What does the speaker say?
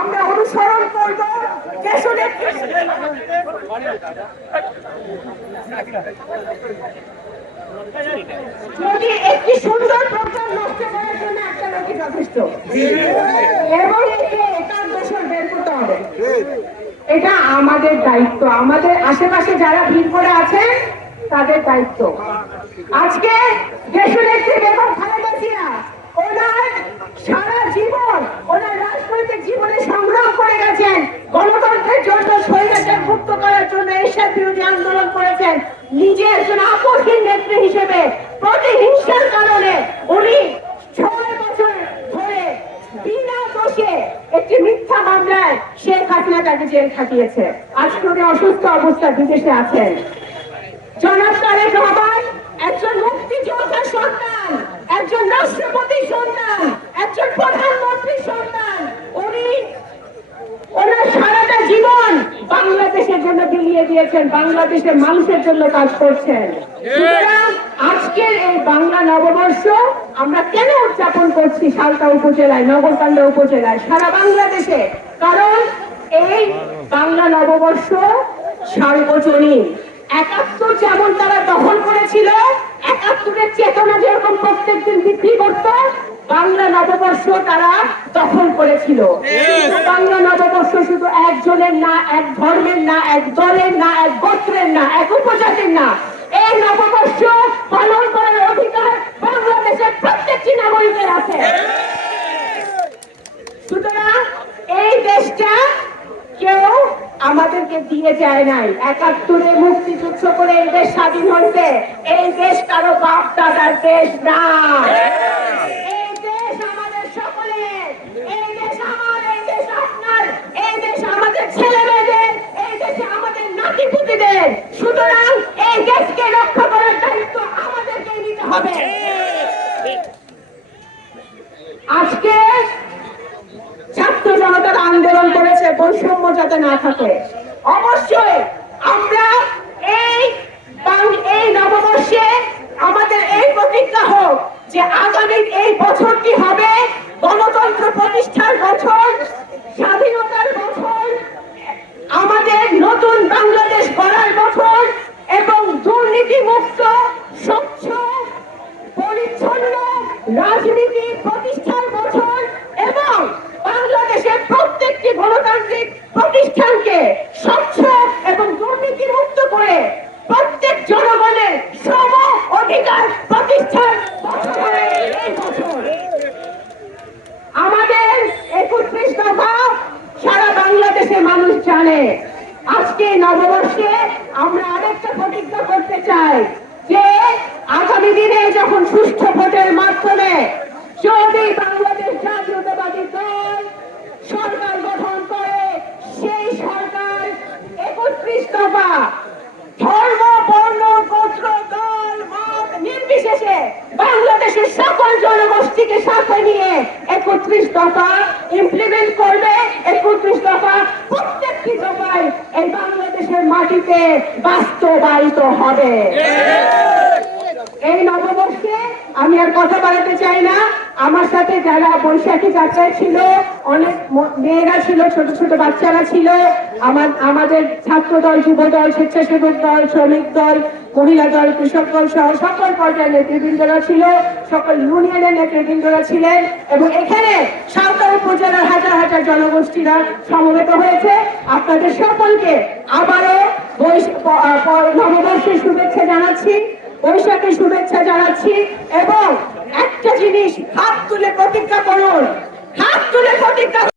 আমরা অনুসরণ করব। একটি সুন্দর নষ্ট করার জন্য একটা লোকই যথেষ্ট। এবং একে বের করতে হবে। এটা আমাদের দায়িত্ব। আমাদের আশেপাশে যারা ভিড় করে আছেন তাদের দায়িত্ব। আজকে দেশনেত্রী বেগম খালেদা জিয়া ওনার সারা জীবন ওনার জীবনে সংগ্রাম করে গেছেন। গণতন্ত্রের জন্য স্বৈরাচার মুক্ত করার জন্য এরশাদ বিরোধী আন্দোলন করেছেন। নিজে একজন আপসহীন নেত্রী হিসেবে প্রতিহিংসার কারণে উনি একটি মিথ্যা মামলায় শেখ হাসিনা তাকে জেল খাটিয়েছে। আজকে অসুস্থ অবস্থায় বিদেশে আছেন। জনাব তারেক একজন মুক্তিযোদ্ধার সন্তান একজন রাষ্ট্রপতির সন্তান একজন প্রধানমন্ত্রীর সন্তান উনি ওনার সারাটা জীবন বাংলাদেশের বিলিয়ে দিয়েছেন বাংলাদেশের মানুষের জন্য কাজ করছেন। আজকের এই বাংলা নববর্ষ আমরা কেন উদযাপন করছি সালতা উপজেলায় নগরকান্দা উপজেলায় সারা বাংলাদেশে? কারণ এই বাংলা নববর্ষ সার্বজনীন। একাত্তর যেমন তারা দখল করেছিল একাত্তরের চেতনা যেরকম প্রত্যেকদিন বৃদ্ধি করত বাংলা নববর্ষ তারা দখল করেছিল। বাংলা নববর্ষ শুধু একজনের না, এক ধর্মের না, এক দলের না, এক গোত্রের না, এক উপজাতির না। এই নববর্ষ পালন করার অধিকার বাংলাদেশের প্রত্যেকটি নাগরিকের আছে। সুতরাং এই দেশটা কেউ আমাদেরকে দিয়ে যায় নাই। একাত্তরে মুক্তিযুদ্ধ করে এই দেশ স্বাধীন হয়েছে। এই দেশ কারও বাপ, দাদার দেশ না এই দেশ আমাদের সকলের এই দেশ আমার এই দেশ আপনার এই দেশ আমাদের ছেলে মেয়েদের এই দেশে আমাদের নাতি পুতিদের সুতরাং এই দেশকে রক্ষা করার দায়িত্ব আমাদেরকে নিতে হবে। আজকে ছাত্র জনতার আন্দোলন করেছে, বৈষম্য যাতে না থাকে। অবশ্যই আমরা এই এই নববর্ষে আমাদের এই প্রতিজ্ঞা হোক যে আগামী এই বছরটি হবে গণতন্ত্র প্রতিষ্ঠার বছর স্বাধীনতার বছর আমাদের নতুন বাংলাদেশ গড়ার বছর এবং দুর্নীতি মুক্ত স্বচ্ছ পরিচ্ছন্ন রাজনীতি, প্রতিষ্ঠার বছর এবং বাংলাদেশের প্রত্যেকটি গণতান্ত্রিক প্রতিষ্ঠানকে স্বচ্ছ এবং দুর্নীতি মুক্ত করে প্রত্যেক জনগণের সম অধিকার প্রতিষ্ঠার আমাদের একত্রিশ দফা সারা বাংলাদেশের মানুষ জানে, আজকে নববর্ষে আমরা আরেকটা প্রতিজ্ঞা করতে চাই যে আগামী দিনে যখন সুষ্ঠু ভোটের মাধ্যমে যদি বাংলাদেশ জাতীয়তাবাদী দল সরকার গঠন করে সেই সরকার একত্রিশ দফা ধর্ম বর্ণ গোত্র দল মত নির্বিশেষে বাংলাদেশের সকল জনগোষ্ঠীকে সাথে নিয়ে একত্রিশ দফা ইমপ্লিমেন্ট করবে। একত্রিশ দফা প্রত্যেকটি দফায় এই বাংলাদেশের মাটিতে বাস্তবায়িত হবে। এই নববর্ষে আমি আর কথা বাড়াতে চাই না। আমার সাথে যারা বৈশাখী যাত্রায় ছিল, অনেক মেয়েরা ছিল, ছোট ছোট বাচ্চারা ছিল। আমার, আমাদের ছাত্র দল যুব দল স্বেচ্ছাসেবক দল, শ্রমিক দল, মহিলা দল, কৃষক দল সহ সকল পর্যায়ের নেতৃবৃন্দরা ছিল, সকল ইউনিয়নের নেতৃবৃন্দরা ছিলেন এবং এখানে সাঁওতাল উপজেলার হাজার হাজার জনগোষ্ঠীরা সমবেত হয়েছে। আপনাদের সকলকে আবারও নববর্ষের শুভেচ্ছা জানাচ্ছি। ভবিষ্যতে শুভেচ্ছা জানাচ্ছি এবং একটা জিনিস হাত তুলে প্রতিজ্ঞা করুন। হাত তুলে প্রতিজ্ঞা